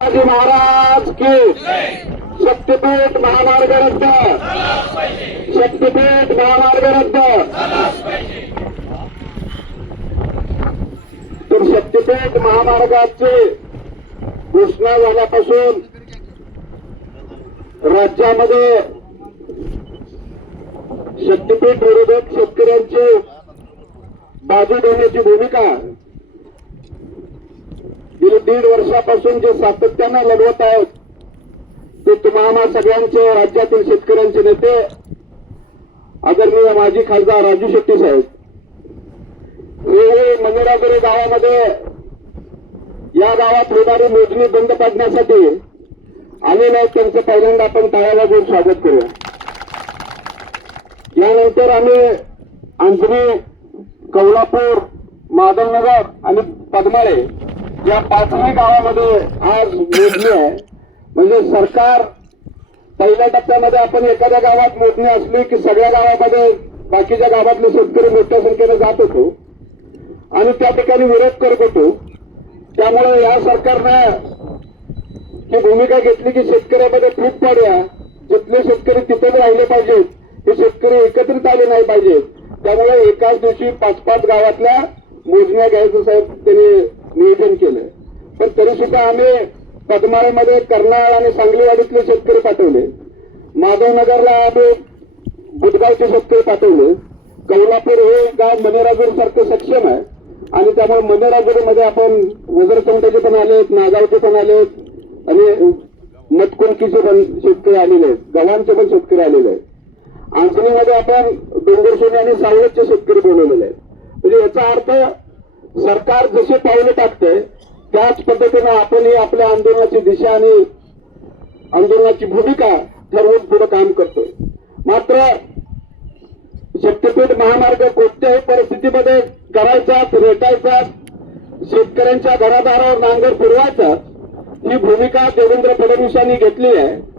शिवाजी महाराज की शक्तीपीठ महामार्ग रद्द शक्तीपीठ महामार्ग रद्द तर शक्तीपीठ महामार्गाची घोषणा झाल्यापासून राज्यामध्ये शक्तीपीठ विरोधक शेतकऱ्यांची बाजू देण्याची भूमिका गेली दीड वर्षापासून जे सातत्यानं लढवत आहेत ते तुम्हाला सगळ्यांचे राज्यातील शेतकऱ्यांचे नेते आदरणीय माजी खासदार राजू शेट्टी साहेब हे मंदिरागुरी गावामध्ये या गावात होणारी मोजणी बंद पाडण्यासाठी आलेले आहेत त्यांचं पहिल्यांदा आपण टाळ्या घेऊन स्वागत करूया. यानंतर आम्ही अंजनी कौलापूर माधवनगर आणि पद्माळे या पाचही गावामध्ये आज मोजणी आहे. म्हणजे सरकार पहिल्या टप्प्यामध्ये आपण एखाद्या गावात मोजणी असली की सगळ्या गावामध्ये बाकीच्या गावातले शेतकरी मोठ्या संख्येने जात होतो. आणि त्या ठिकाणी विरोध करत होतो. त्यामुळे या सरकारनं ही भूमिका घेतली की शेतकऱ्यामध्ये फूट पाडूया जिथले शेतकरी तिथेच राहिले पाहिजेत. हे शेतकरी एकत्रित आले नाही पाहिजेत. त्यामुळे एकाच दिवशी पाच पाच गावातल्या मोजण्या घ्यायचं साहेब त्यांनी नियोजन केलं. पण तरी सुद्धा आम्ही पद्माळेमध्ये कर्नाळ आणि सांगलीवाडीतले शेतकरी पाठवले. माधवनगरला आम्ही बुधगावचे शेतकरी पाठवले. कौलापूर हे गाव मनेराजूर सारखं सक्षम आहे. आणि त्यामुळे मनेराजुरीमध्ये आपण वजरचौंट्याचे पण आले आहेत नागावचे पण आले आहेत आणि मटकुंकीचे पण शेतकरी आलेले आहेत. गव्हांचे पण शेतकरी आलेले आहेत. आंचणीमध्ये आपण डोंगरसोनी आणि सावळतचे शेतकरी बोलवलेले आहेत. म्हणजे याचा अर्थ सरकार जसे पावलं टाकते त्याच पद्धतीनं आपणही आपल्या आंदोलनाची दिशा आणि आंदोलनाची भूमिका ठरवून पुढे काम करतोय. मात्र शक्तीपीठ महामार्ग कोणत्याही परिस्थितीमध्ये करायचा रेटायचा शेतकऱ्यांच्या घरादारावर नांगर फिरवायचा ही भूमिका देवेंद्र फडणवीसांनी घेतली आहे.